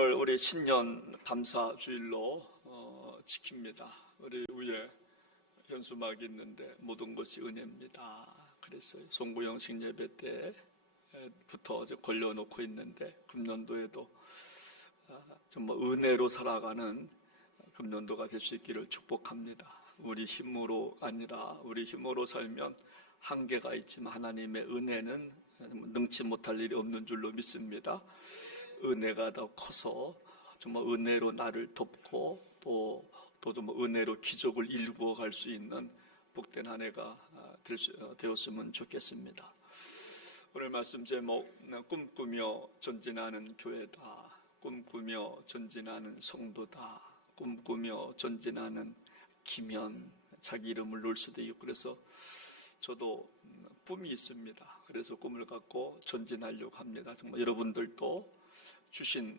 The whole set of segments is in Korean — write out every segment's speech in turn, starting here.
오늘 우리 신년 감사 주일로 지킵니다. 우리 위에 현수막이 있는데 모든 것이 은혜입니다. 그래서 송구영식 예배 때부터 걸려놓고 있는데 금년도에도 정말 은혜로 살아가는 금년도가 될 수 있기를 축복합니다. 우리 힘으로 아니라 우리 힘으로 살면 한계가 있지만 하나님의 은혜는 능치 못할 일이 없는 줄로 믿습니다. 은혜가 더 커서 정말 은혜로 나를 돕고 또 정말 은혜로 기적을 일구어 갈 수 있는 복된 한 해가 되었으면 좋겠습니다. 오늘 말씀 제목, 꿈꾸며 전진하는 교회다, 꿈꾸며 전진하는 성도다, 꿈꾸며 전진하는 기면, 자기 이름을 넣을 수도 있고. 그래서 저도 꿈이 있습니다. 그래서 꿈을 갖고 전진하려고 합니다. 정말 여러분들도 주신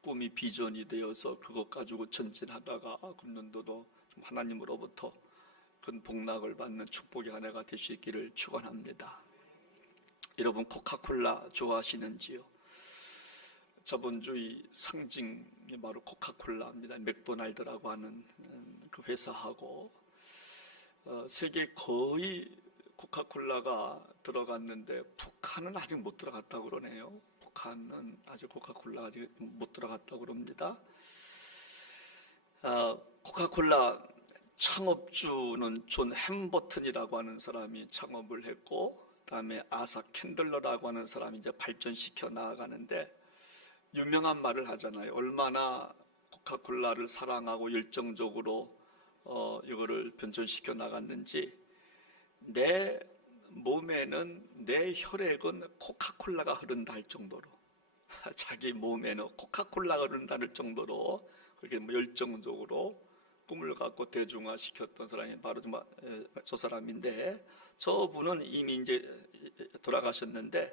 꿈이 비전이 되어서 그것 가지고 전진하다가 금년도도 하나님으로부터 큰 복락을 받는 축복의 한 해가 될 수 있기를 축원합니다. 여러분 코카콜라 좋아하시는지요? 자본주의 상징이 바로 코카콜라입니다. 맥도날드라고 하는 그 회사하고 세계 거의 코카콜라가 들어갔는데 북한은 아직 못 들어갔다고 그러네요. 북한은 아직 코카콜라가 아직 못 들어갔다고 그럽니다. 코카콜라 창업주는 존 햄버튼이라고 하는 사람이 창업을 했고, 그 다음에 아사 캔들러라고 하는 사람이 이제 발전시켜 나아가는데 유명한 말을 하잖아요. 얼마나 코카콜라를 사랑하고 열정적으로 이거를 변전시켜 나갔는지, 내 몸에는, 내 혈액은 코카콜라가 흐른다 할 정도로, 자기 몸에는 코카콜라가 흐른다 할 정도로 그렇게 열정적으로 꿈을 갖고 대중화시켰던 사람이 바로 저 사람인데, 저분은 이미 이제 돌아가셨는데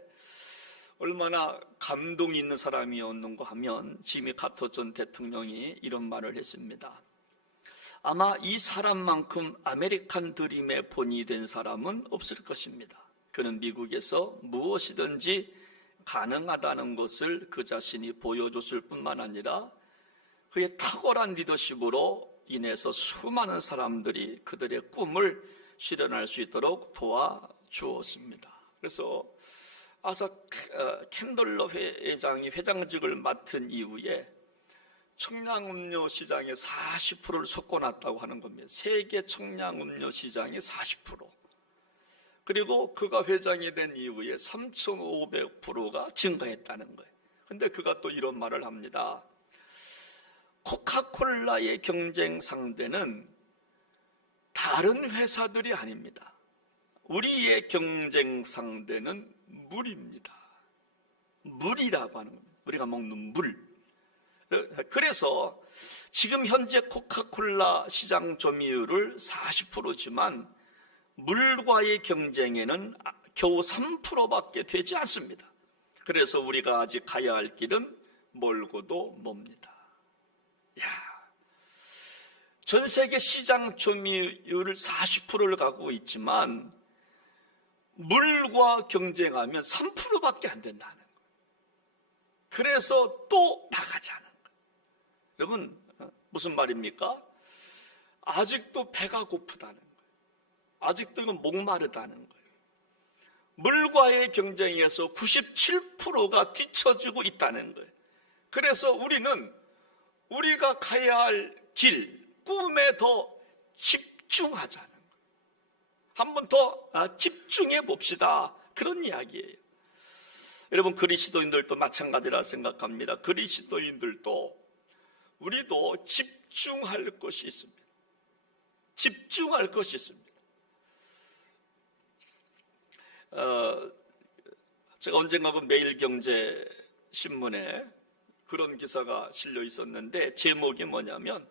얼마나 감동이 있는 사람이었는가 하면 지미 카터 전 대통령이 이런 말을 했습니다. 아마 이 사람만큼 아메리칸 드림의 본이 된 사람은 없을 것입니다. 그는 미국에서 무엇이든지 가능하다는 것을 그 자신이 보여줬을 뿐만 아니라 그의 탁월한 리더십으로 인해서 수많은 사람들이 그들의 꿈을 실현할 수 있도록 도와주었습니다. 그래서 아사 캔들러 회장이 회장직을 맡은 이후에 청량음료 시장의 40%를 솟궈놨다고 하는 겁니다. 세계 청량음료 시장의 40%. 그리고 그가 회장이 된 이후에 3,500%가 증가했다는 거예요. 근데 그가 또 이런 말을 합니다. 코카콜라의 경쟁 상대는 다른 회사들이 아닙니다. 우리의 경쟁 상대는 물입니다. 물이라고 하는 겁니다. 우리가 먹는 물. 그래서 지금 현재 코카콜라 시장 점유율을 40%지만 물과의 경쟁에는 겨우 3%밖에 되지 않습니다. 그래서 우리가 아직 가야 할 길은 멀고도 멉니다. 전 세계 시장 점유율을 40%를 갖고 있지만 물과 경쟁하면 3%밖에 안 된다는 거예요. 그래서 또 나가자는 거예요. 여러분 무슨 말입니까? 아직도 배가 고프다는 거예요. 아직도 이건 목마르다는 거예요. 물과의 경쟁에서 97%가 뒤처지고 있다는 거예요. 그래서 우리는 우리가 가야 할 길, 꿈에 더 집중하자는 거예요. 한 번 더 집중해 봅시다. 그런 이야기예요. 여러분 그리스도인들도 마찬가지라 생각합니다. 그리스도인들도 우리도 집중할 것이 있습니다. 집중할 것이 있습니다. 제가 언젠가 그 매일경제신문에 그런 기사가 실려 있었는데 제목이 뭐냐면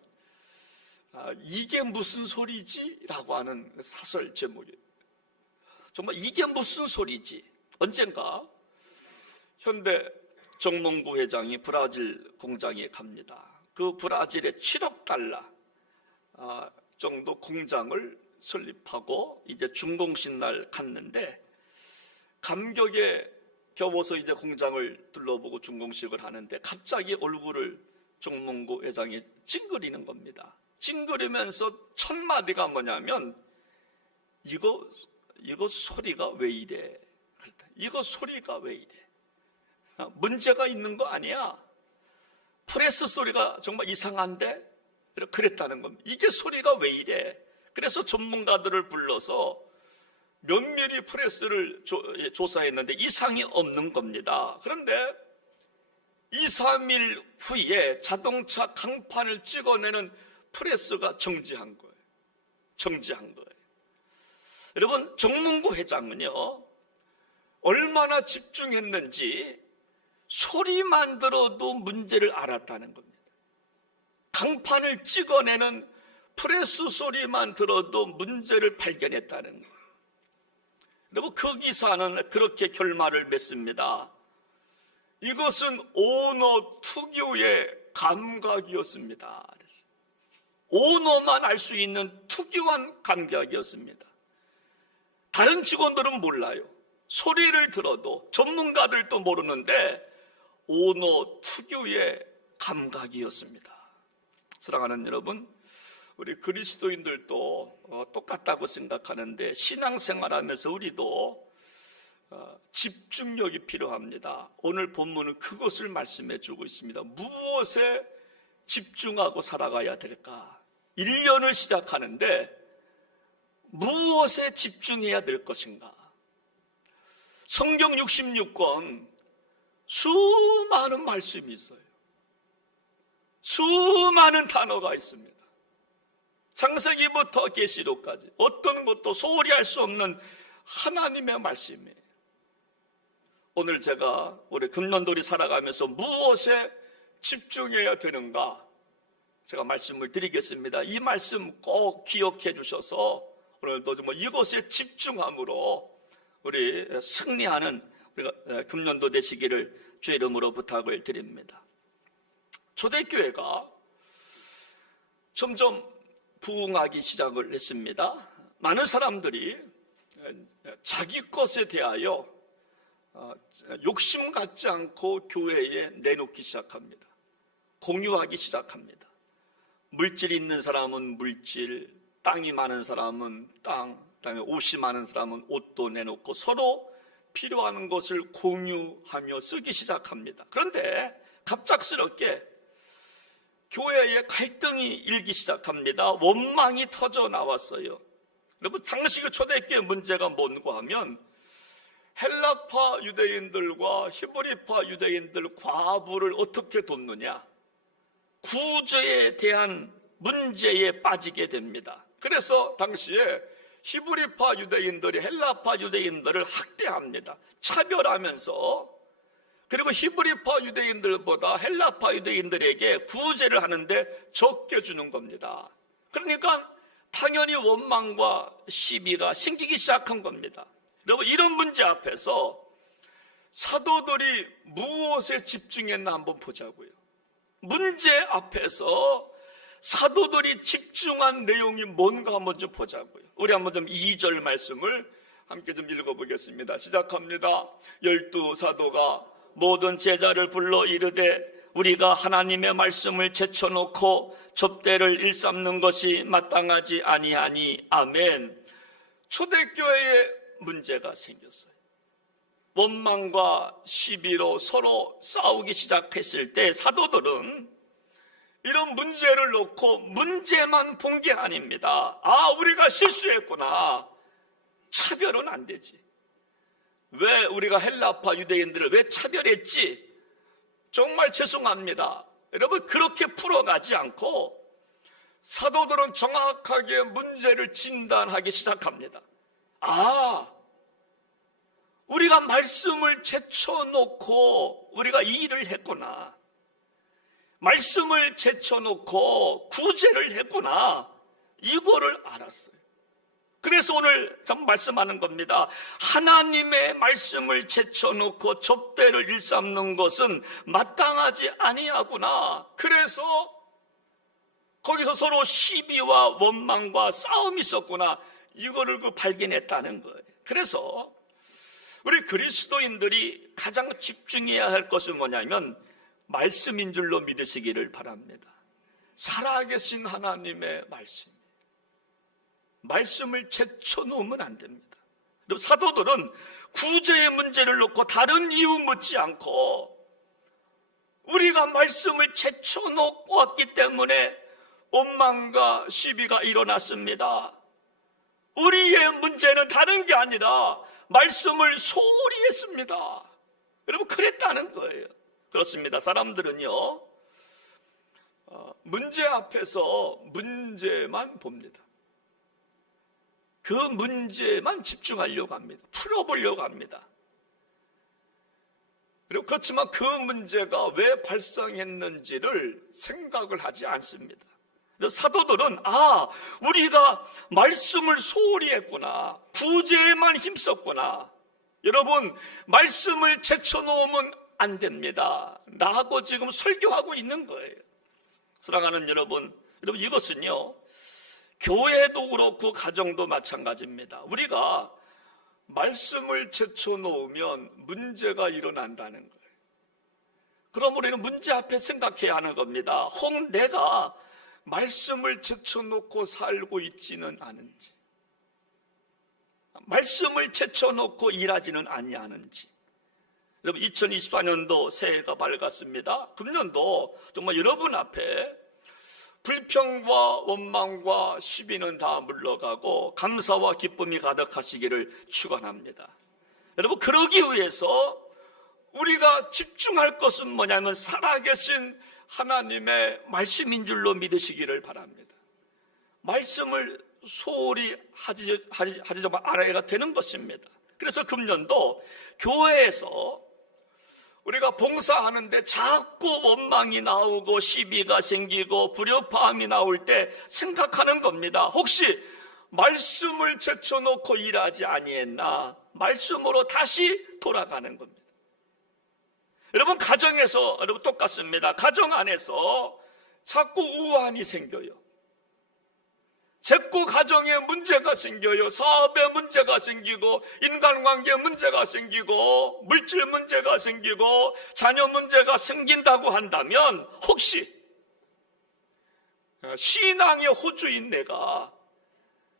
이게 무슨 소리지? 라고 하는 사설 제목이에요. 정말 이게 무슨 소리지? 언젠가 현대 정몽구 회장이 브라질 공장에 갑니다. 그 브라질에 7억 달러 정도 공장을 설립하고 이제 준공식 날 갔는데 감격에 겨워서 이제 공장을 둘러보고 준공식을 하는데 갑자기 얼굴을 정몽구 회장이 찡그리는 겁니다. 찡그리면서 첫 마디가 뭐냐면 이거 소리가 왜 이래? 이거 소리가 왜 이래? 문제가 있는 거 아니야? 프레스 소리가 정말 이상한데? 그랬다는 겁니다. 이게 소리가 왜 이래? 그래서 전문가들을 불러서 면밀히 프레스를 조사했는데 이상이 없는 겁니다. 그런데 2, 3일 후에 자동차 강판을 찍어내는 프레스가 정지한 거예요. 여러분, 정몽구 회장은요, 얼마나 집중했는지 소리만 들어도 문제를 알았다는 겁니다. 강판을 찍어내는 프레스 소리만 들어도 문제를 발견했다는 거예요. 여러분, 그 기사는 그렇게 결말을 맺습니다. 이것은 오너 특유의 감각이었습니다. 오너만 알 수 있는 특유한 감각이었습니다. 다른 직원들은 몰라요. 소리를 들어도 전문가들도 모르는데 오너 특유의 감각이었습니다. 사랑하는 여러분, 우리 그리스도인들도 똑같다고 생각하는데 신앙생활하면서 우리도 집중력이 필요합니다. 오늘 본문은 그것을 말씀해 주고 있습니다. 무엇에 집중하고 살아가야 될까? 1년을 시작하는데 무엇에 집중해야 될 것인가? 성경 66권 수많은 말씀이 있어요. 수많은 단어가 있습니다. 창세기부터 계시록까지 어떤 것도 소홀히 할 수 없는 하나님의 말씀이에요. 오늘 제가 우리 금년돌이 살아가면서 무엇에 집중해야 되는가 제가 말씀을 드리겠습니다. 이 말씀 꼭 기억해 주셔서 오늘도 이것에 집중함으로 우리 승리하는 우리가 금년도 되시기를 주의 이름으로 부탁을 드립니다. 초대교회가 점점 부흥하기 시작을 했습니다. 많은 사람들이 자기 것에 대하여 욕심 갖지 않고 교회에 내놓기 시작합니다. 공유하기 시작합니다. 물질이 있는 사람은 물질, 땅이 많은 사람은 땅, 그다음에 옷이 많은 사람은 옷도 내놓고 서로 필요한 것을 공유하며 쓰기 시작합니다. 그런데 갑작스럽게 교회에 갈등이 일기 시작합니다. 원망이 터져 나왔어요. 여러분, 당시 그 초대교회 문제가 뭔가 하면 헬라파 유대인들과 히브리파 유대인들 과부를 어떻게 돕느냐, 구제에 대한 문제에 빠지게 됩니다. 그래서 당시에 히브리파 유대인들이 헬라파 유대인들을 학대합니다. 차별하면서, 그리고 히브리파 유대인들보다 헬라파 유대인들에게 구제를 하는데 적게 주는 겁니다. 그러니까 당연히 원망과 시비가 생기기 시작한 겁니다. 여러분, 이런 문제 앞에서 사도들이 무엇에 집중했나 한번 보자고요. 문제 앞에서 사도들이 집중한 내용이 뭔가 한번 좀 보자고요. 우리 한번 좀 2절 말씀을 함께 좀 읽어보겠습니다. 시작합니다. 12 사도가 모든 제자를 불러 이르되 우리가 하나님의 말씀을 제쳐놓고 접대를 일삼는 것이 마땅하지 아니하니 아멘. 초대교회에 문제가 생겼어요. 원망과 시비로 서로 싸우기 시작했을 때 사도들은 이런 문제를 놓고 문제만 본 게 아닙니다. 아, 우리가 실수했구나. 차별은 안 되지. 왜 우리가 헬라파 유대인들을 왜 차별했지? 정말 죄송합니다. 여러분, 그렇게 풀어가지 않고 사도들은 정확하게 문제를 진단하기 시작합니다. 아, 우리가 말씀을 제쳐놓고 우리가 이 일을 했구나. 말씀을 제쳐놓고 구제를 했구나. 이거를 알았어요. 그래서 오늘 참 말씀하는 겁니다. 하나님의 말씀을 제쳐놓고 접대를 일삼는 것은 마땅하지 아니하구나. 그래서 거기서 서로 시비와 원망과 싸움이 있었구나. 이거를 발견했다는 거예요. 그래서 우리 그리스도인들이 가장 집중해야 할 것은 뭐냐면 말씀인 줄로 믿으시기를 바랍니다. 살아계신 하나님의 말씀을 제쳐놓으면 안 됩니다. 사도들은 구제의 문제를 놓고 다른 이유 묻지 않고 우리가 말씀을 제쳐놓고 왔기 때문에 원망과 시비가 일어났습니다. 우리의 문제는 다른 게 아니라 말씀을 소홀히 했습니다. 여러분, 그랬다는 거예요. 그렇습니다. 사람들은요, 문제 앞에서 문제만 봅니다. 그 문제만 집중하려고 합니다. 풀어보려고 합니다. 그리고 그렇지만 그 문제가 왜 발생했는지를 생각을 하지 않습니다. 그래서 사도들은 우리가 말씀을 소홀히 했구나, 구제에만 힘썼구나, 여러분 말씀을 제쳐놓으면 안 됩니다 라고 지금 설교하고 있는 거예요. 사랑하는 여러분, 이것은요 교회도 그렇고 가정도 마찬가지입니다. 우리가 말씀을 제쳐놓으면 문제가 일어난다는 거예요. 그럼 우리는 문제 앞에 생각해야 하는 겁니다. 혹 내가 말씀을 제쳐놓고 살고 있지는 않은지, 말씀을 제쳐놓고 일하지는 아니하는지. 여러분, 2024년도 새해가 밝았습니다. 금년도 정말 여러분 앞에 불평과 원망과 시비는 다 물러가고 감사와 기쁨이 가득하시기를 축원합니다. 여러분, 그러기 위해서 우리가 집중할 것은 뭐냐면 살아계신 하나님의 말씀인 줄로 믿으시기를 바랍니다. 말씀을 소홀히 하지 않아야 되는 것입니다. 그래서 금년도 교회에서 우리가 봉사하는데 자꾸 원망이 나오고 시비가 생기고 불협화음이 나올 때 생각하는 겁니다. 혹시 말씀을 제쳐놓고 일하지 아니했나? 말씀으로 다시 돌아가는 겁니다. 여러분, 가정에서 똑같습니다. 가정 안에서 자꾸 우환이 생겨요. 자꾸 가정에 문제가 생겨요. 사업에 문제가 생기고, 인간관계에 문제가 생기고, 물질 문제가 생기고, 자녀 문제가 생긴다고 한다면 혹시 신앙의 호주인 내가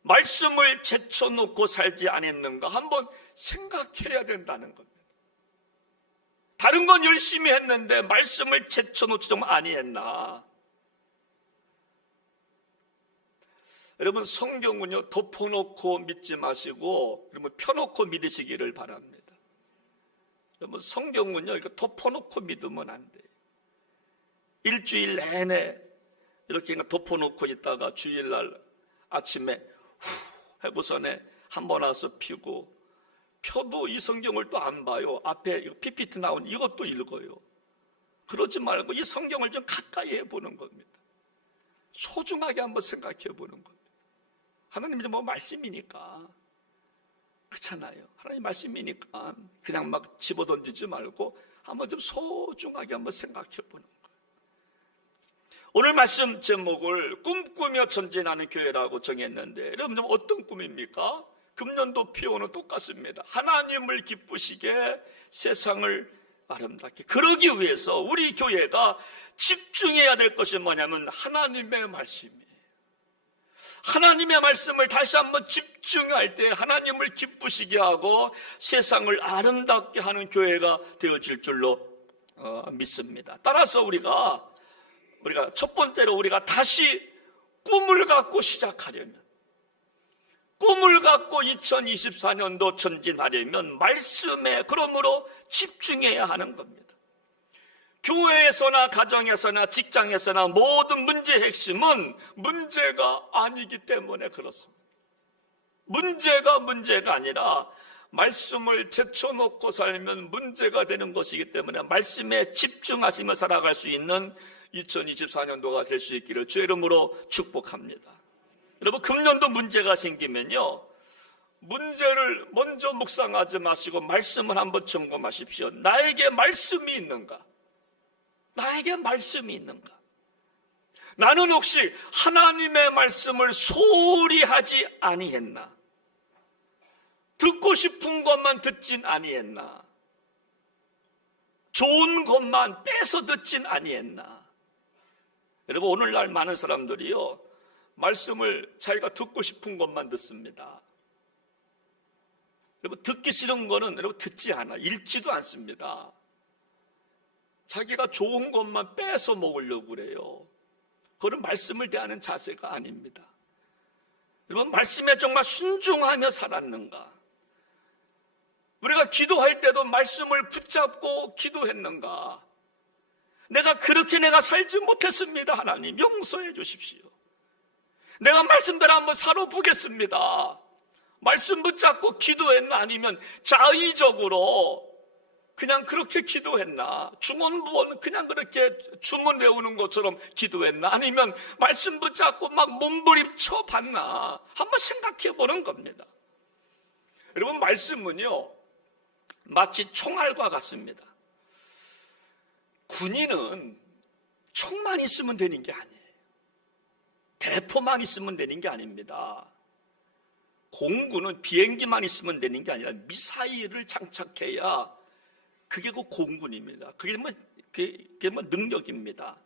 말씀을 제쳐놓고 살지 않았는가 한번 생각해야 된다는 겁니다. 다른 건 열심히 했는데 말씀을 제쳐놓지 좀 아니했나? 여러분, 성경은요 덮어놓고 믿지 마시고 여러분 펴놓고 믿으시기를 바랍니다. 여러분, 성경은요 이렇게 덮어놓고 믿으면 안 돼요. 일주일 내내 이렇게 덮어놓고 있다가 주일날 아침에 해고선에 한번 와서 피고, 펴도 이 성경을 또 안 봐요. 앞에 PPT 나온 이것도 읽어요. 그러지 말고 이 성경을 좀 가까이 해보는 겁니다. 소중하게 한번 생각해 보는 겁니다. 하나님이 뭐 말씀이니까, 그렇잖아요. 하나님 말씀이니까 그냥 막 집어던지지 말고 한번 좀 소중하게 한번 생각해 보는 거예요. 오늘 말씀 제목을 꿈꾸며 전진하는 교회라고 정했는데, 여러분 어떤 꿈입니까? 금년도 피오는 똑같습니다. 하나님을 기쁘시게 세상을 아름답게. 그러기 위해서 우리 교회가 집중해야 될 것이 뭐냐면 하나님의 말씀이에요. 하나님의 말씀을 다시 한번 집중할 때 하나님을 기쁘시게 하고 세상을 아름답게 하는 교회가 되어질 줄로 믿습니다. 따라서 우리가 첫 번째로 우리가 다시 꿈을 갖고 시작하려면, 꿈을 갖고 2024년도 전진하려면 말씀에 그러므로 집중해야 하는 겁니다. 교회에서나 가정에서나 직장에서나 모든 문제의 핵심은 문제가 아니기 때문에 그렇습니다. 문제가 아니라 말씀을 제쳐놓고 살면 문제가 되는 것이기 때문에 말씀에 집중하시며 살아갈 수 있는 2024년도가 될 수 있기를 주의 이름으로 축복합니다. 여러분, 금년도 문제가 생기면요, 문제를 먼저 묵상하지 마시고 말씀을 한번 점검하십시오. 나에게 말씀이 있는가? 나에게 말씀이 있는가? 나는 혹시 하나님의 말씀을 소홀히 하지 아니했나? 듣고 싶은 것만 듣진 아니했나? 좋은 것만 빼서 듣진 아니했나? 여러분, 오늘날 많은 사람들이요, 말씀을 자기가 듣고 싶은 것만 듣습니다. 여러분, 듣기 싫은 거는 여러분 듣지 않아, 읽지도 않습니다. 자기가 좋은 것만 빼서 먹으려고 그래요. 그건 말씀을 대하는 자세가 아닙니다. 여러분, 말씀에 정말 순종하며 살았는가? 우리가 기도할 때도 말씀을 붙잡고 기도했는가? 내가 살지 못했습니다. 하나님 용서해 주십시오. 내가 말씀대로 한번 살아보겠습니다. 말씀 붙잡고 기도했나? 아니면 자의적으로 그냥 그렇게 기도했나? 중언부언 그냥 그렇게 주문 외우는 것처럼 기도했나? 아니면 말씀 붙잡고 막 몸부림쳐 봤나? 한번 생각해 보는 겁니다. 여러분, 말씀은요 마치 총알과 같습니다. 군인은 총만 있으면 되는 게 아니에요. 대포만 있으면 되는 게 아닙니다. 공군은 비행기만 있으면 되는 게 아니라 미사일을 장착해야 그게 그 공군입니다. 그게 능력입니다.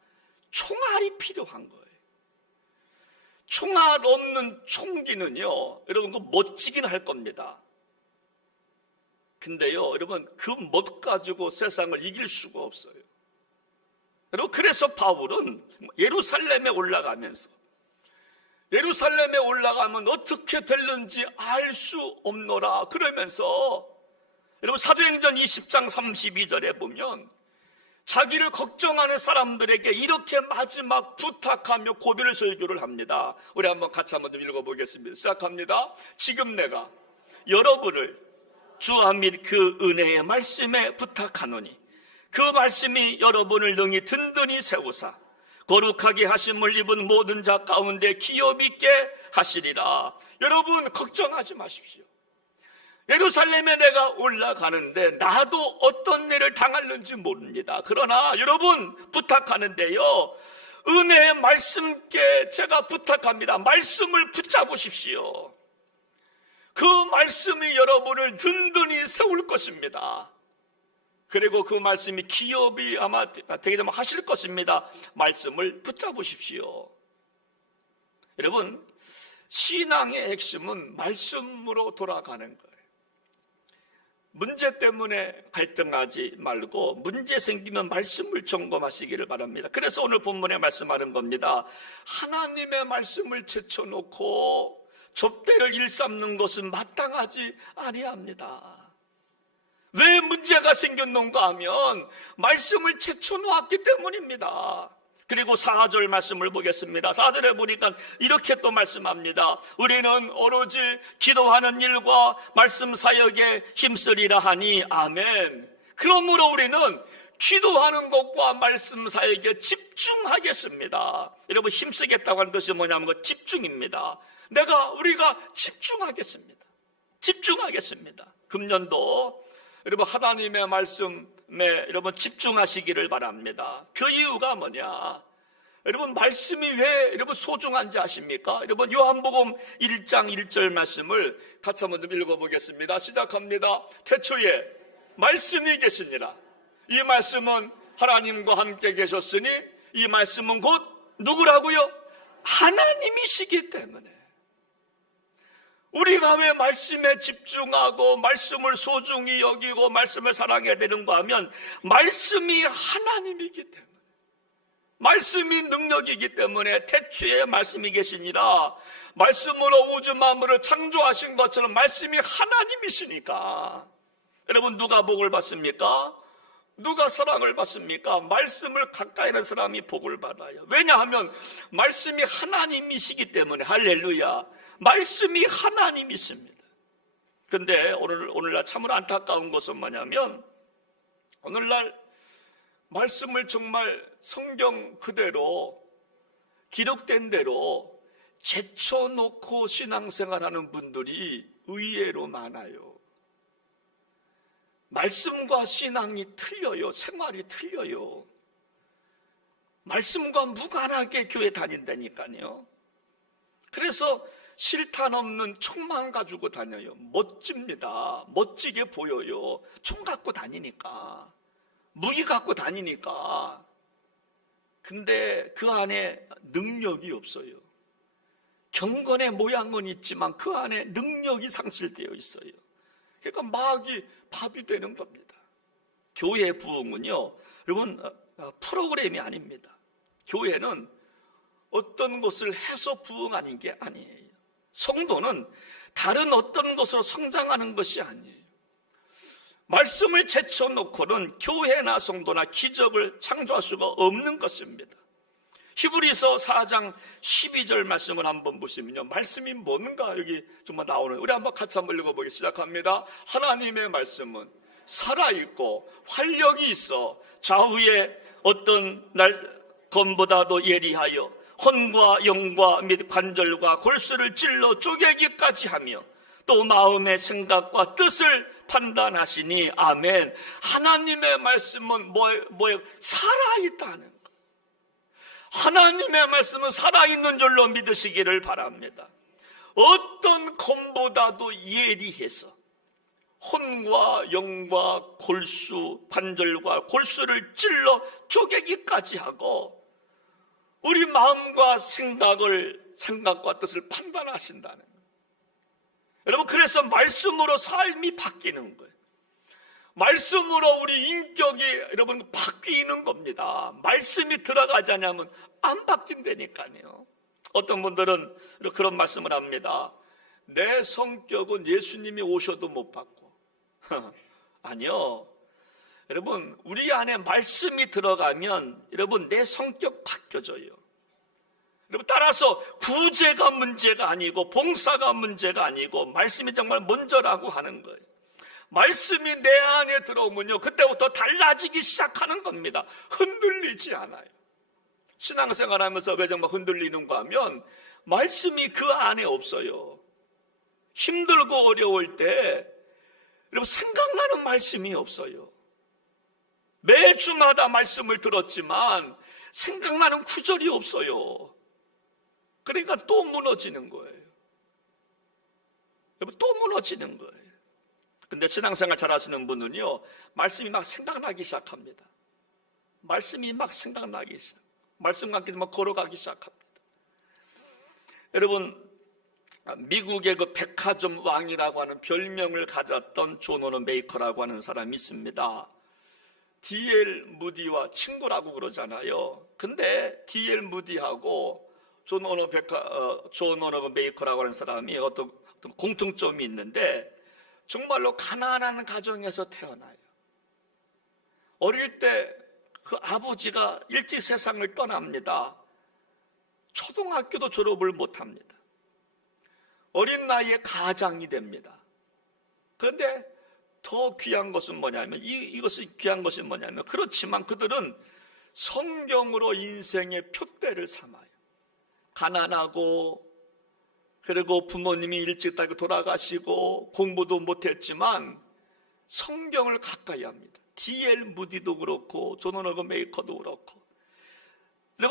총알이 필요한 거예요. 총알 없는 총기는요, 여러분, 그 멋지긴 할 겁니다. 근데요, 여러분, 그 멋 가지고 세상을 이길 수가 없어요. 여러분, 그래서 바울은 예루살렘에 올라가면 어떻게 될는지 알 수 없노라 그러면서, 여러분, 사도행전 20장 32절에 보면 자기를 걱정하는 사람들에게 이렇게 마지막 부탁하며 고별 설교를 합니다. 우리 같이 한번 좀 읽어보겠습니다. 시작합니다. 지금 내가 여러분을 주와 및 그 은혜의 말씀에 부탁하노니 그 말씀이 여러분을 능히 든든히 세우사 거룩하게 하심을 입은 모든 자 가운데 기업 있게 하시리라. 여러분, 걱정하지 마십시오. 예루살렘에 내가 올라가는데 나도 어떤 일을 당할는지 모릅니다. 그러나 여러분, 부탁하는데요, 은혜의 말씀께 제가 부탁합니다. 말씀을 붙잡으십시오. 그 말씀이 여러분을 든든히 세울 것입니다. 그리고 그 말씀이 기업이 아마 되게 되면 하실 것입니다. 말씀을 붙잡으십시오. 여러분, 신앙의 핵심은 말씀으로 돌아가는 거예요. 문제 때문에 갈등하지 말고 문제 생기면 말씀을 점검하시기를 바랍니다. 그래서 오늘 본문에 말씀하는 겁니다. 하나님의 말씀을 제쳐놓고 좁대를 일삼는 것은 마땅하지 아니합니다. 왜 문제가 생겼는가 하면 말씀을 제쳐놓았기 때문입니다. 그리고 4절 말씀을 보겠습니다. 4절에 보니까 이렇게 또 말씀합니다. 우리는 오로지 기도하는 일과 말씀 사역에 힘쓰리라 하니 아멘. 그러므로 우리는 기도하는 것과 말씀 사역에 집중하겠습니다. 여러분, 힘쓰겠다고 하는 것이 뭐냐면 그 집중입니다. 우리가 집중하겠습니다. 금년도 여러분, 하나님의 말씀에 여러분 집중하시기를 바랍니다. 그 이유가 뭐냐? 여러분, 말씀이 왜 여러분 소중한지 아십니까? 여러분, 요한복음 1장 1절 말씀을 같이 한번 좀 읽어보겠습니다. 시작합니다. 태초에 말씀이 계시니라. 이 말씀은 하나님과 함께 계셨으니 이 말씀은 곧 누구라고요? 하나님이시기 때문에. 우리가 왜 말씀에 집중하고 말씀을 소중히 여기고 말씀을 사랑해야 되는가 하면 말씀이 하나님이기 때문에, 말씀이 능력이기 때문에. 태초에 말씀이 계시니라. 말씀으로 우주 만물을 창조하신 것처럼 말씀이 하나님이시니까. 여러분, 누가 복을 받습니까? 누가 사랑을 받습니까? 말씀을 가까이 하는 사람이 복을 받아요. 왜냐하면 말씀이 하나님이시기 때문에. 할렐루야. 말씀이 하나님이십니다. 그런데 오늘날 참으로 안타까운 것은 뭐냐면, 오늘날 말씀을 정말 성경 그대로 기록된 대로 제쳐놓고 신앙생활하는 분들이 의외로 많아요. 말씀과 신앙이 틀려요. 생활이 틀려요. 말씀과 무관하게 교회 다닌다니까요. 그래서 실탄 없는 총만 가지고 다녀요. 멋집니다. 멋지게 보여요. 총 갖고 다니니까, 무기 갖고 다니니까. 근데 그 안에 능력이 없어요. 경건의 모양은 있지만 그 안에 능력이 상실되어 있어요. 그러니까 마귀 밥이 되는 겁니다. 교회 부흥은요, 여러분, 프로그램이 아닙니다. 교회는 어떤 것을 해서 부흥하는 게 아니에요. 성도는 다른 어떤 것으로 성장하는 것이 아니에요. 말씀을 제쳐놓고는 교회나 성도나 기적을 창조할 수가 없는 것입니다. 히브리서 4장 12절 말씀을 한번 보시면요, 말씀이 뭔가 여기 정말 나오는, 우리 한번 같이 한번 읽어보기 시작합니다. 하나님의 말씀은 살아있고 활력이 있어 좌우에 어떤 검보다도 예리하여 혼과 영과 및 관절과 골수를 찔러 쪼개기까지 하며 또 마음의 생각과 뜻을 판단하시니. 아멘. 하나님의 말씀은 뭐예요? 살아있다는 거. 하나님의 말씀은 살아있는 줄로 믿으시기를 바랍니다. 어떤 검보다도 예리해서 혼과 영과 골수, 관절과 골수를 찔러 쪼개기까지 하고 우리 마음과 생각과 뜻을 판단하신다는 거예요. 여러분, 그래서 말씀으로 삶이 바뀌는 거예요. 말씀으로 우리 인격이 여러분 바뀌는 겁니다. 말씀이 들어가지 않으면 안 바뀐다니까요. 어떤 분들은 그런 말씀을 합니다. 내 성격은 예수님이 오셔도 못 바꿔. 아니요. 여러분, 우리 안에 말씀이 들어가면 여러분 내 성격 바뀌어져요. 여러분, 따라서 구제가 문제가 아니고 봉사가 문제가 아니고 말씀이 정말 먼저라고 하는 거예요. 말씀이 내 안에 들어오면요, 그때부터 달라지기 시작하는 겁니다. 흔들리지 않아요. 신앙생활하면서 왜 정말 흔들리는가 하면 말씀이 그 안에 없어요. 힘들고 어려울 때 여러분 생각나는 말씀이 없어요. 매주마다 말씀을 들었지만 생각나는 구절이 없어요. 그러니까 또 무너지는 거예요. 여러분, 또 무너지는 거예요. 근데 신앙생활 잘 하시는 분은요, 말씀이 막 생각나기 시작합니다. 말씀이 막 생각나기 시작. 말씀과 함께 막 걸어가기 시작합니다. 여러분, 미국의 그 백화점 왕이라고 하는 별명을 가졌던 존 오너 메이커라고 하는 사람이 있습니다. D.L. 무디와 친구라고 그러잖아요. 근데 D.L. 무디하고 존 오너 메이커라고 하는 사람이 어떤 공통점이 있는데 정말로 가난한 가정에서 태어나요. 어릴 때 그 아버지가 일찍 세상을 떠납니다. 초등학교도 졸업을 못합니다. 어린 나이에 가장이 됩니다. 그런데 더 귀한 것은 뭐냐면 이것이 귀한 것은 뭐냐면 그렇지만 그들은 성경으로 인생의 표대를 삼아요. 가난하고 그리고 부모님이 일찍 돌아가시고 공부도 못했지만 성경을 가까이 합니다. D.L. 무디도 그렇고 존 오너 메이커도 그렇고.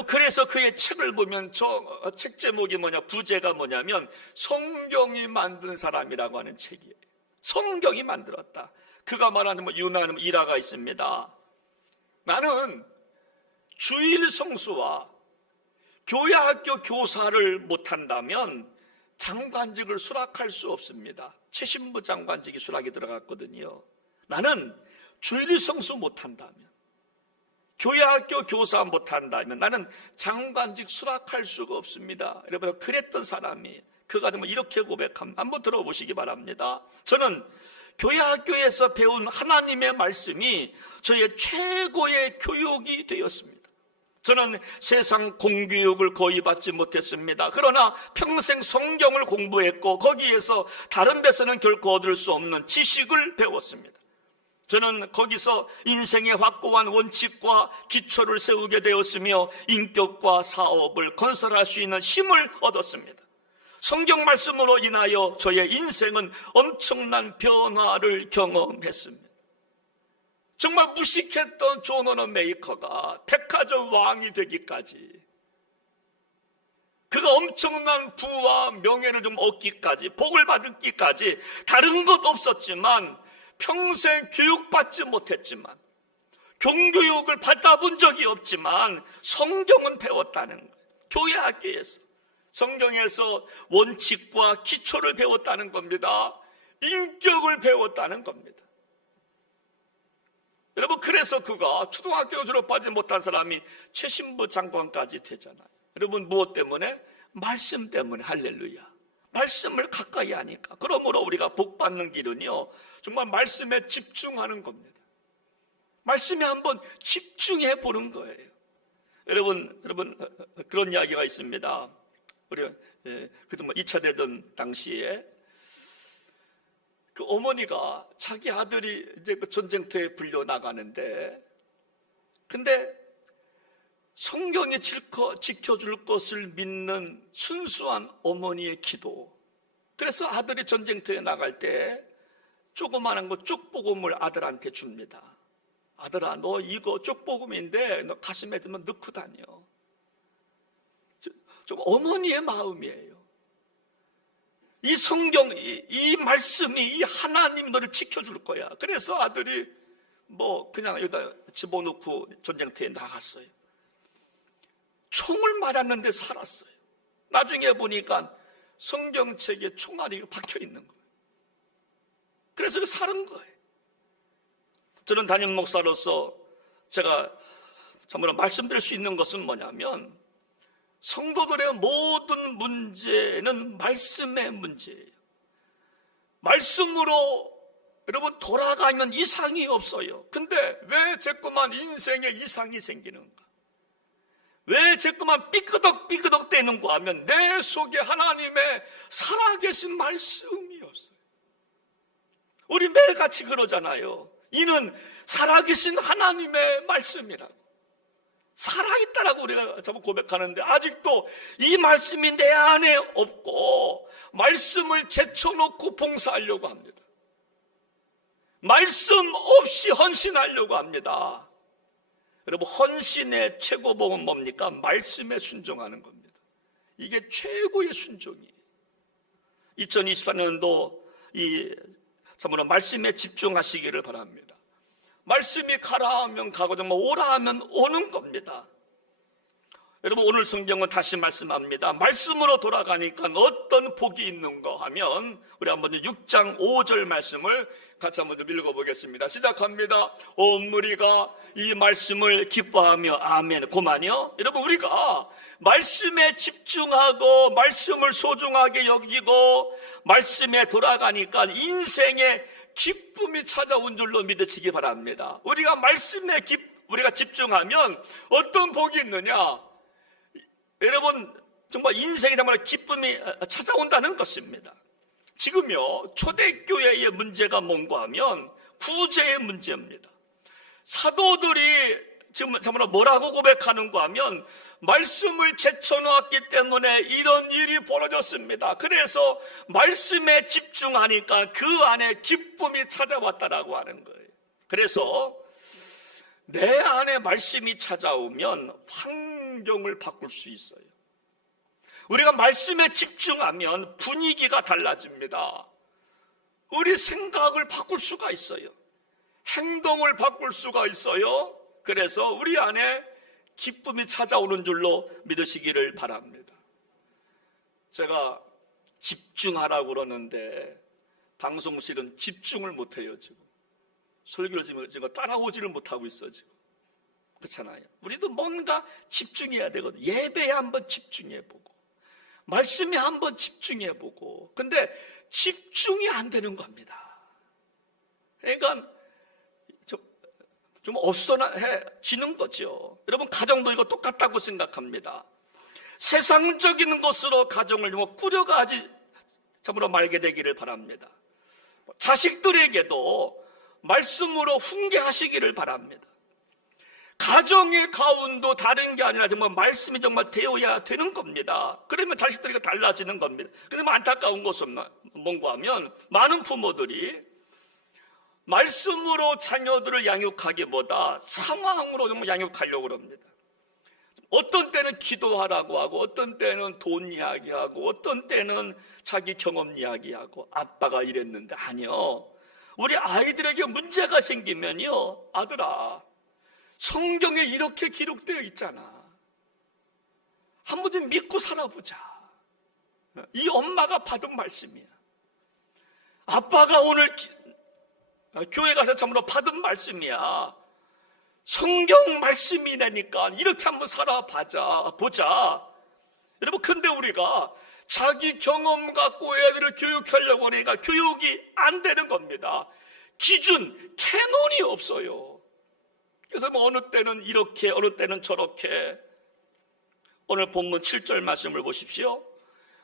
그래서 그의 책을 보면 저 책 제목이 부제가 뭐냐면 성경이 만든 사람이라고 하는 책이에요. 성경이 만들었다. 그가 말하는 유나는 일화가 있습니다. 나는 주일 성수와 교회학교 교사를 못한다면 장관직을 수락할 수 없습니다. 최신부 장관직이 수락이 들어갔거든요. 나는 주일 성수 못한다면, 교회학교 교사 못한다면 나는 장관직 수락할 수가 없습니다. 여러분, 그랬던 사람이 그가 이렇게 고백합니다. 한번 들어보시기 바랍니다. 저는 교회학교에서 배운 하나님의 말씀이 저의 최고의 교육이 되었습니다. 저는 세상 공교육을 거의 받지 못했습니다. 그러나 평생 성경을 공부했고 거기에서 다른 데서는 결코 얻을 수 없는 지식을 배웠습니다. 저는 거기서 인생의 확고한 원칙과 기초를 세우게 되었으며 인격과 사업을 건설할 수 있는 힘을 얻었습니다. 성경 말씀으로 인하여 저의 인생은 엄청난 변화를 경험했습니다. 정말 무식했던 존 오너 메이커가 백화점 왕이 되기까지 그가 엄청난 부와 명예를 좀 얻기까지, 복을 받기까지 다른 것 없었지만 평생 교육받지 못했지만, 종교육을 받아본 적이 없지만 성경은 배웠다는 거예요. 교회 학교에서 성경에서 원칙과 기초를 배웠다는 겁니다. 인격을 배웠다는 겁니다. 여러분, 그래서 그가 초등학교 졸업하지 못한 사람이 최신부 장관까지 되잖아요. 여러분, 무엇 때문에? 말씀 때문에. 할렐루야. 말씀을 가까이 하니까. 그러므로 우리가 복받는 길은요, 정말 말씀에 집중하는 겁니다. 말씀에 한번 집중해 보는 거예요. 여러분 그런 이야기가 있습니다. 우리 그때 2차 대전 당시에 그 어머니가 자기 아들이 이제 그 전쟁터에 불려 나가는데, 근데 성경이 지켜줄 것을 믿는 순수한 어머니의 기도. 그래서 아들이 전쟁터에 나갈 때 조그마한 거 쪽복음을 아들한테 줍니다. 아들아, 너 이거 쪽복음인데 너 가슴에 들면 넣고 다녀. 좀 어머니의 마음이에요. 이 성경, 이 말씀이, 이 하나님 너를 지켜줄 거야. 그래서 아들이 그냥 여기다 집어넣고 전쟁터에 나갔어요. 총을 맞았는데 살았어요. 나중에 보니까 성경책에 총알이 박혀 있는 거예요. 그래서 사는 거예요. 저는 담임 목사로서 제가 참으로 말씀드릴 수 있는 것은 뭐냐면, 성도들의 모든 문제는 말씀의 문제예요. 말씀으로 여러분 돌아가면 이상이 없어요. 근데 왜 자꾸만 인생에 이상이 생기는가? 왜 자꾸만 삐끄덕 대는가 하면 내 속에 하나님의 살아계신 말씀이 없어요. 우리 매일같이 그러잖아요. 이는 살아계신 하나님의 말씀이라고. 살아있다라고 우리가 자꾸 고백하는데, 아직도 이 말씀이 내 안에 없고 말씀을 제쳐놓고 봉사하려고 합니다. 말씀 없이 헌신하려고 합니다. 여러분, 헌신의 최고봉은 뭡니까? 말씀에 순종하는 겁니다. 이게 최고의 순종이에요. 2024년도 참으로 말씀에 집중하시기를 바랍니다. 말씀이 가라 하면 가고 정말 오라 하면 오는 겁니다. 여러분, 오늘 성경은 다시 말씀합니다. 말씀으로 돌아가니까 어떤 복이 있는가 하면, 우리 한번 6장 5절 말씀을 같이 한번 좀 읽어보겠습니다. 시작합니다. 온 무리가 이 말씀을 기뻐하며 아멘. 고만요. 여러분, 우리가 말씀에 집중하고 말씀을 소중하게 여기고 말씀에 돌아가니까 인생에 기쁨이 찾아온 줄로 믿으시기 바랍니다. 우리가 말씀에 우리가 집중하면 어떤 복이 있느냐? 여러분, 정말 인생에 정말 기쁨이 찾아온다는 것입니다. 지금요, 초대교회의 문제가 뭔가 하면 구제의 문제입니다. 사도들이 지금 정말 뭐라고 고백하는가 하면, 말씀을 제쳐놓았기 때문에 이런 일이 벌어졌습니다. 그래서 말씀에 집중하니까 그 안에 기쁨이 찾아왔다라고 하는 거예요. 그래서 내 안에 말씀이 찾아오면 환경을 바꿀 수 있어요. 우리가 말씀에 집중하면 분위기가 달라집니다. 우리 생각을 바꿀 수가 있어요. 행동을 바꿀 수가 있어요. 그래서 우리 안에 기쁨이 찾아오는 줄로 믿으시기를 바랍니다. 제가 집중하라고 그러는데 방송실은 집중을 못해요. 지금 설교를 지금 따라오지를 못하고 있어. 지금 그렇잖아요. 우리도 뭔가 집중해야 되거든요. 예배에 한번 집중해보고 말씀에 한번 집중해보고. 근데 집중이 안 되는 겁니다. 그러니까 좀 어수선해지는 거죠. 여러분, 가정도 이거 똑같다고 생각합니다. 세상적인 것으로 가정을 꾸려가지 참으로 말게 되기를 바랍니다. 자식들에게도 말씀으로 훈계하시기를 바랍니다. 가정의 가운도 다른 게 아니라 정말 말씀이 정말 되어야 되는 겁니다. 그러면 자식들이 달라지는 겁니다. 그런데 안타까운 것은 뭔가 하면 많은 부모들이 말씀으로 자녀들을 양육하기보다 상황으로 정말 양육하려고 합니다. 어떤 때는 기도하라고 하고, 어떤 때는 돈 이야기하고, 어떤 때는 자기 경험 이야기하고, 아빠가 이랬는데, 아니요. 우리 아이들에게 문제가 생기면요, 아들아, 성경에 이렇게 기록되어 있잖아. 한 번 좀 믿고 살아보자. 이 엄마가 받은 말씀이야. 아빠가 오늘 교회 가서 참으로 받은 말씀이야. 성경 말씀이라니까 이렇게 한번 보자. 여러분, 근데 우리가 자기 경험 갖고 애들을 교육하려고 하니까 교육이 안 되는 겁니다. 기준, 캐논이 없어요. 그래서 뭐 어느 때는 이렇게, 어느 때는 저렇게. 오늘 본문 7절 말씀을 보십시오.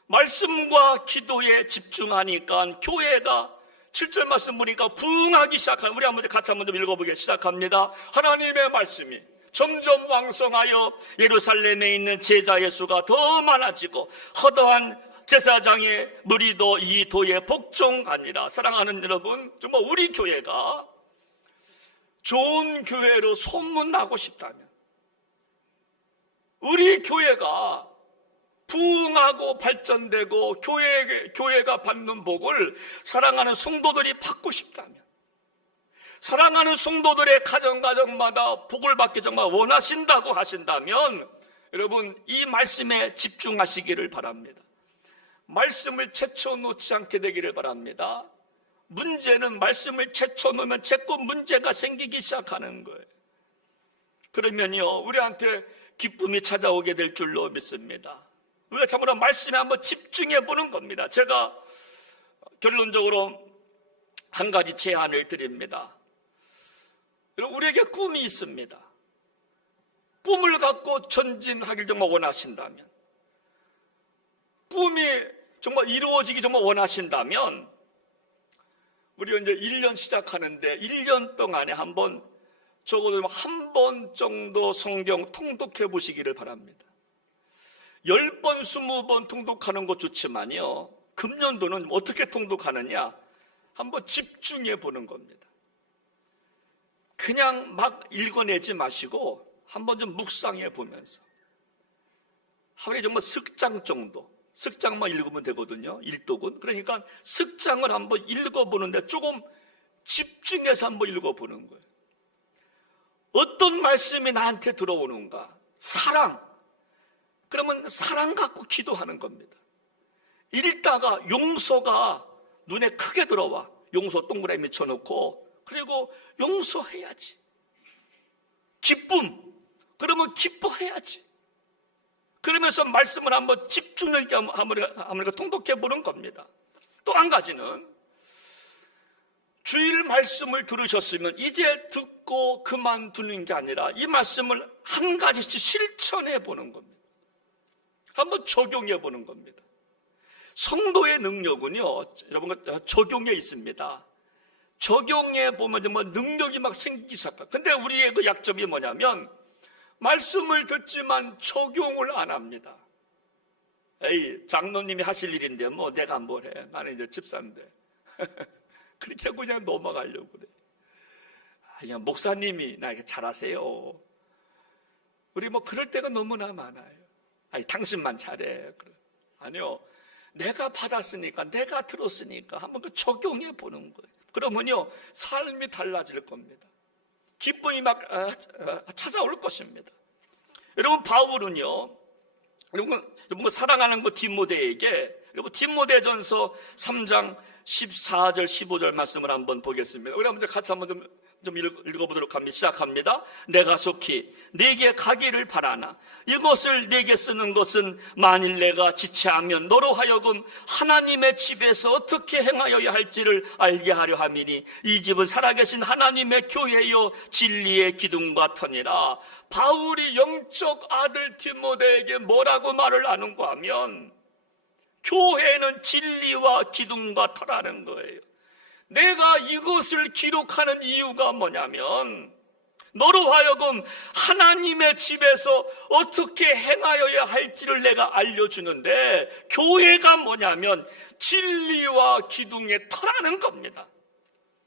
말씀과 기도에 집중하니까 교회가 7절 말씀 보니까 부흥하기 시작하는, 우리 같이 한번 좀 읽어보기 시작합니다. 하나님의 말씀이 점점 왕성하여 예루살렘에 있는 제자의 수가 더 많아지고 허다한 제사장의 무리도 이 도에 복종하니라. 사랑하는 여러분, 정말 우리 교회가 좋은 교회로 소문나고 싶다면, 우리 교회가 부흥하고 발전되고 교회가 받는 복을 사랑하는 성도들이 받고 싶다면, 사랑하는 성도들의 가정마다 복을 받기 정말 원하신다고 하신다면, 여러분, 이 말씀에 집중하시기를 바랍니다. 말씀을 제쳐놓지 않게 되기를 바랍니다. 문제는 말씀을 제쳐놓으면 자꾸 문제가 생기기 시작하는 거예요. 그러면요, 우리한테 기쁨이 찾아오게 될 줄로 믿습니다. 우리가 참으로 말씀에 한번 집중해 보는 겁니다. 제가 결론적으로 한 가지 제안을 드립니다. 우리에게 꿈이 있습니다. 꿈을 갖고 전진하길 정말 원하신다면, 꿈이 정말 이루어지기 정말 원하신다면, 우리가 이제 1년 시작하는데 1년 동안에 적어도 한 번 정도 성경 통독해 보시기를 바랍니다. 10번, 20번 통독하는 것 좋지만요, 금년도는 어떻게 통독하느냐, 한번 집중해 보는 겁니다. 그냥 막 읽어내지 마시고 한번 좀 묵상해 보면서 하루에 정말 석 장만 읽으면 되거든요. 일독은. 그러니까 석 장을 한번 읽어보는데 조금 집중해서 한번 읽어보는 거예요. 어떤 말씀이 나한테 들어오는가? 사랑. 그러면 사랑 갖고 기도하는 겁니다. 읽다가 용서가 눈에 크게 들어와. 용서 동그라미 쳐놓고, 그리고 용서해야지. 기쁨. 그러면 기뻐해야지. 그러면서 말씀을 한번 집중력 있게 한번 통독해 보는 겁니다. 또 한 가지는, 주일 말씀을 들으셨으면 이제 듣고 그만두는 게 아니라 이 말씀을 한 가지씩 실천해 보는 겁니다. 한번 적용해 보는 겁니다. 성도의 능력은요, 여러분, 적용에 있습니다. 적용해 보면 정말 능력이 막 생기기 시작합니다. 근데 우리의 그 약점이 뭐냐면, 말씀을 듣지만 적용을 안 합니다. 에이, 장로님이 하실 일인데 뭐 내가 뭘 해. 나는 이제 집사인데. 그렇게 그냥 넘어가려고 그래. 그냥 목사님이 나에게 잘하세요. 우리 뭐 그럴 때가 너무나 많아요. 아니, 당신만 잘해. 아니요, 내가 받았으니까, 내가 들었으니까 한번 그 적용해 보는 거예요. 그러면요, 삶이 달라질 겁니다. 기쁨이 막 찾아올 것입니다. 여러분, 바울은요, 여러분 사랑하는 그 디모데에게, 여러분 디모데전서 3장 14절 15절 말씀을 한번 보겠습니다. 우리 한번 같이 한번 좀 읽어보도록 합니다. 시작합니다. 내가 속히 네게 가기를 바라나 이것을 네게 쓰는 것은 만일 내가 지체하면 너로 하여금 하나님의 집에서 어떻게 행하여야 할지를 알게 하려 함이니 이 집은 살아계신 하나님의 교회요 진리의 기둥과 터니라. 바울이 영적 아들 디모데에게 뭐라고 말을 하는가 하면, 교회는 진리와 기둥과 터라는 거예요. 내가 이것을 기록하는 이유가 뭐냐면, 너로 하여금 하나님의 집에서 어떻게 행하여야 할지를 내가 알려주는데, 교회가 뭐냐면 진리와 기둥의 터라는 겁니다.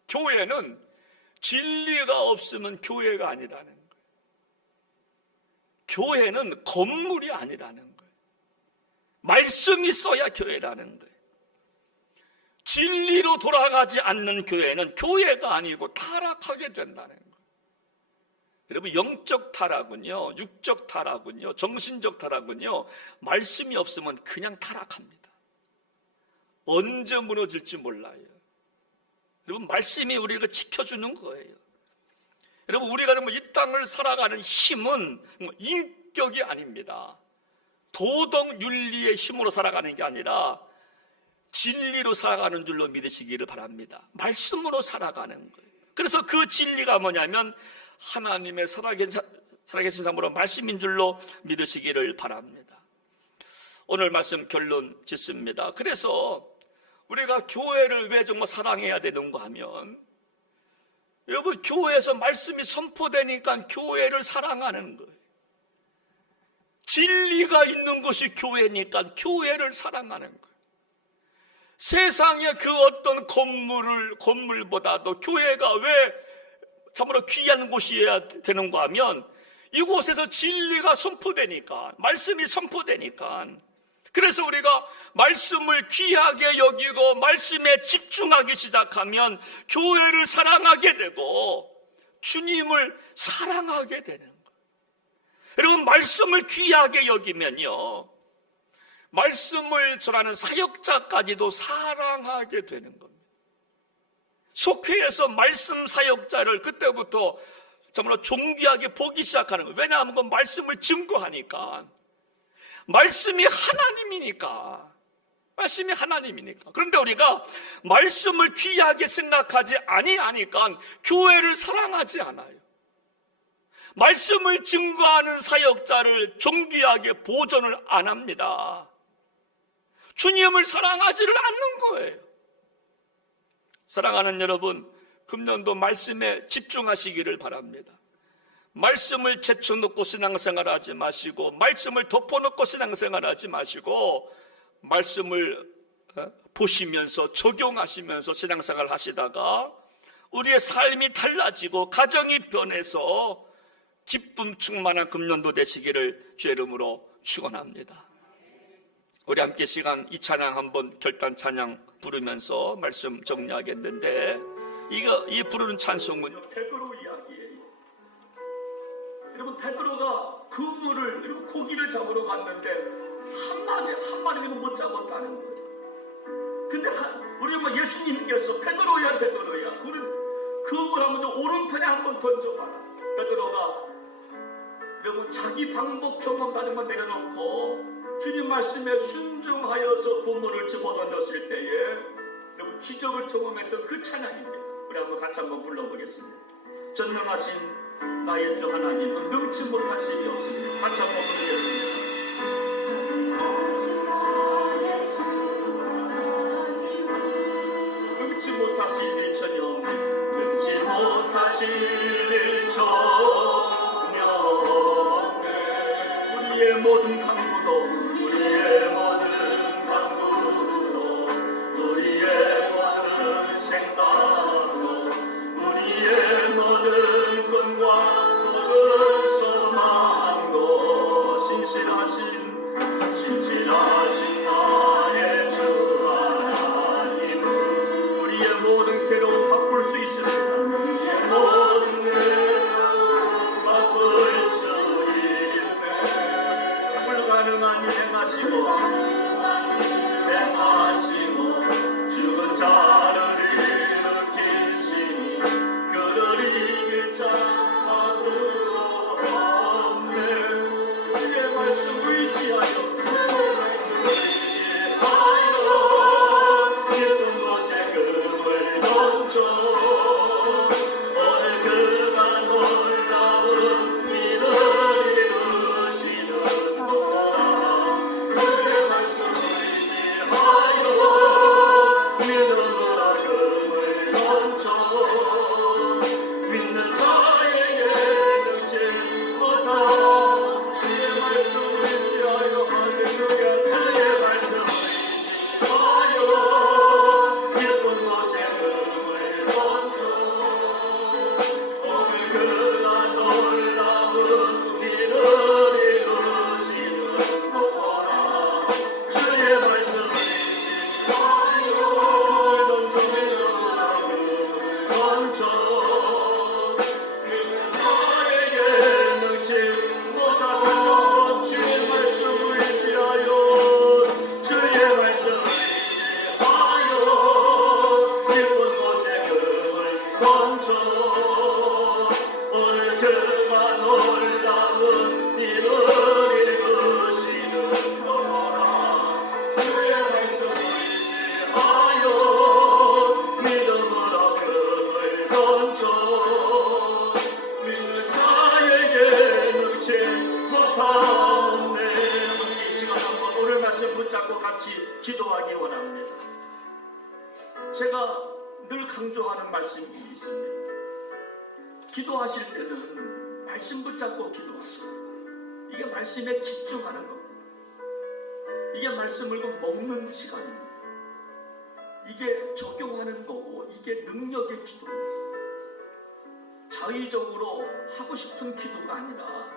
교회는 진리가 없으면 교회가 아니라는 거예요. 교회는 건물이 아니라는 거예요. 말씀이 있어야 교회라는 거예요. 진리로 돌아가지 않는 교회는 교회가 아니고 타락하게 된다는 거예요. 여러분, 영적 타락은요, 육적 타락은요, 정신적 타락은요, 말씀이 없으면 그냥 타락합니다. 언제 무너질지 몰라요. 여러분, 말씀이 우리를 지켜주는 거예요. 여러분, 우리가 이 땅을 살아가는 힘은 인격이 아닙니다. 도덕 윤리의 힘으로 살아가는 게 아니라 진리로 살아가는 줄로 믿으시기를 바랍니다. 말씀으로 살아가는 거예요. 그래서 그 진리가 뭐냐면 하나님의 살아계신 삶으로 말씀인 줄로 믿으시기를 바랍니다. 오늘 말씀 결론 짓습니다. 그래서 우리가 교회를 왜 정말 사랑해야 되는가 하면, 여러분, 교회에서 말씀이 선포되니까 교회를 사랑하는 거예요. 진리가 있는 것이 교회니까 교회를 사랑하는 거예요. 세상의 그 어떤 건물보다도 교회가 왜 참으로 귀한 곳이어야 되는가 하면, 이곳에서 진리가 선포되니까, 말씀이 선포되니까, 그래서 우리가 말씀을 귀하게 여기고 말씀에 집중하기 시작하면 교회를 사랑하게 되고 주님을 사랑하게 되는 거예요. 여러분, 말씀을 귀하게 여기면요, 말씀을 전하는 사역자까지도 사랑하게 되는 겁니다. 속회에서 말씀 사역자를 그때부터 정말로 존귀하게 보기 시작하는 거예요. 왜냐하면 그 말씀을 증거하니까. 말씀이 하나님이니까. 말씀이 하나님이니까. 그런데 우리가 말씀을 귀하게 생각하지 아니하니까 교회를 사랑하지 않아요. 말씀을 증거하는 사역자를 존귀하게 보존을 안 합니다. 주님을 사랑하지를 않는 거예요. 사랑하는 여러분, 금년도 말씀에 집중하시기를 바랍니다. 말씀을 제쳐놓고 신앙생활하지 마시고, 말씀을 덮어놓고 신앙생활하지 마시고, 말씀을 보시면서 적용하시면서 신앙생활 하시다가 우리의 삶이 달라지고 가정이 변해서 기쁨 충만한 금년도 되시기를 주의 이름으로 축원합니다. 우리 함께 시간 이 찬양 한번 결단 찬양 부르면서 말씀 정리하겠는데, 이 부르는 찬송은 베드로 이야기예요. 여러분, 베드로가 그물을, 고기를 잡으러 갔는데 한 마리도 못 잡았다는 거예요. 근데 우리 예수님께서 베드로야 그물 한번 오른편에 한번 던져봐라. 베드로가 여러분, 자기 방법 경험 다른 건 내려놓고 주님 말씀에 순종하여서 그물을 집어던졌을 때에 여러분, 기적을 경험했던 그 찬양입니다. 우리 한번 같이 한번 불러보겠습니다. 전능하신 나의 주 하나님은 능치 못하신 게 없습니다. 같이 한번 부르겠습니다. 능치 못하신 일천여, 능치 못하신 일천여, 우리의 모든 강구도, 우리의 모든 강구도, 우리의 모든 생각도, 우리의 모든 꿈과 모든 소망도 신실하신 나의 주 하나님, 우리의 모든 괴로움 바꿀 수 있습니다. 우리의 모든 괴로움 바꿀 수 있네. 불가능한 일 행하시고 죽은 자를 일으키시니 그를 이길 자 아무도 없네. 주의 말씀 의지하여 깊은 곳에 금을 던져 오늘 그가 놀라운 일을 이루시는 도다. 주의 말씀 의지하여 같이 기도하기 원합니다. 제가 늘 강조하는 말씀이 있습니다. 기도하실 때는 말씀 붙잡고 기도하시고, 이게 말씀에 집중하는 겁니다. 이게 말씀을 먹는 시간입니다. 이게 적용하는 거고, 이게 능력의 기도입니다. 자의적으로 하고 싶은 기도가 아니라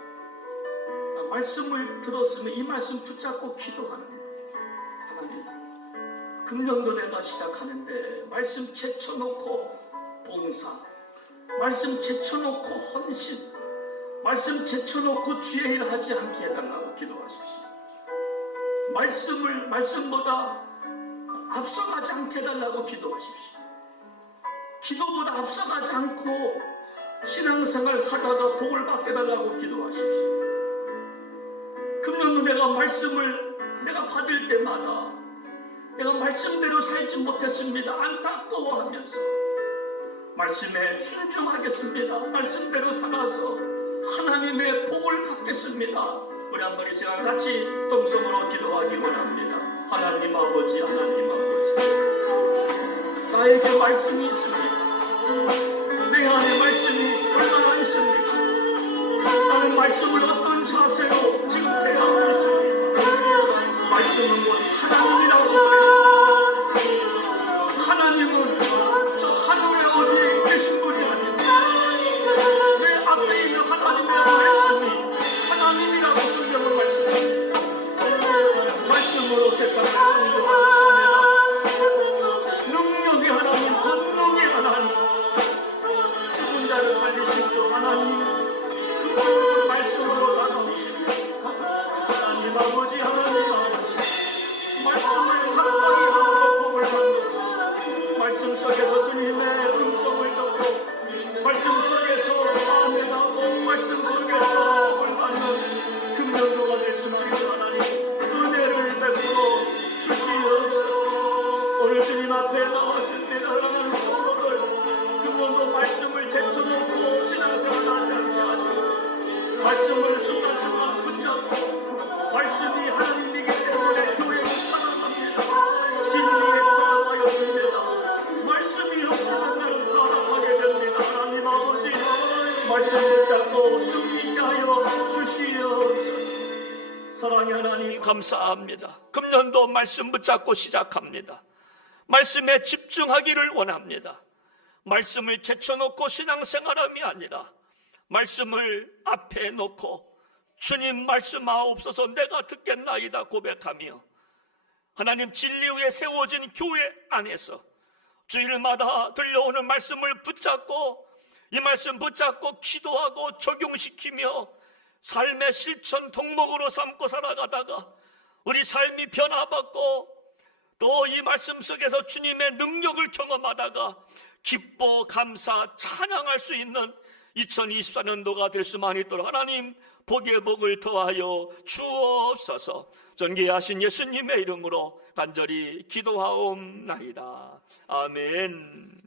말씀을 들었으면 이 말씀 붙잡고 기도하는 거예요. 하나님, 금년도 내가 시작하는데 말씀 제쳐놓고 봉사, 말씀 제쳐놓고 헌신, 말씀 제쳐놓고 주의 일 하지 않게 해달라고 기도하십시오. 말씀보다 앞서가지 않게 해달라고 기도하십시오. 기도보다 앞서가지 않고 신앙생활 하다가 복을 받게 해달라고 기도하십시오. 금년도 내가 말씀을 내가 받을 때마다 내가 말씀대로 살지 못했습니다. 안타까워하면서 말씀에 순종하겠습니다. 말씀대로 살아서 하나님의 복을 받겠습니다. 우리 한번 이 시간 같이 동성으로 기도하기 원합니다. 하나님 아버지, 하나님 아버지, 나에게 말씀이 있습니다. 내 안에 말씀이 얼마나 있습니까? 나는 말씀을 어떤 자세로 지금 대하고 있습니다. 말씀은 곧 하나님이라고 그랬습니다. 하나님은 저 하늘의 어디에 계신 분이 아닙니다. 내 앞에 있는 하나님의 말씀이 하나님이라고 성경을 말씀합니다. 말씀으로 세상을 창조하셨습니다. 능력의 하나님, 권능의 하나님, 죽은 자를 살리신 그 하나님, 그 말씀으로 나가오십니다. 하나님 아버지, 하나님 아버지, 말씀을 한방에 하고 복을 받는, 말씀 속에서 주님의 음성을 듣고, 말씀 속에서 마음에 나고, 말씀 속에서 복을 받는 금년도가 될 수만 있는 하나님, 은혜를 베풀어 주시옵소서. 오늘 주님 앞에 나왔습니다. 하나님 서로를 금년도 말씀을 제쳐놓고 신앙생활하지 않게 하시고, 말씀을 순간순간 붙잡고, 말씀이 하나님이기 때문에 교회가 살아갑니다. 진리의 터가 였습니다. 말씀이 없으면 나는 타락하게 됩니다. 하나님 아버지, 말씀 붙잡고 숨기게 하여 주시옵소서. 사랑의 하나님, 감사합니다. 금년도 말씀 붙잡고 시작합니다. 말씀에 집중하기를 원합니다. 말씀을 제쳐놓고 신앙생활함이 아니라 말씀을 앞에 놓고 주님 말씀하옵소서 내가 듣겠나이다 고백하며 하나님 진리 위에 세워진 교회 안에서 주일마다 들려오는 말씀을 붙잡고 이 말씀 붙잡고 기도하고 적용시키며 삶의 실천 덕목으로 삼고 살아가다가 우리 삶이 변화받고 또 이 말씀 속에서 주님의 능력을 경험하다가 기뻐 감사 찬양할 수 있는 2024년도가 될 수만 있도록 하나님 복의 복을 더하여 주옵소서. 존귀하신 예수님의 이름으로 간절히 기도하옵나이다. 아멘.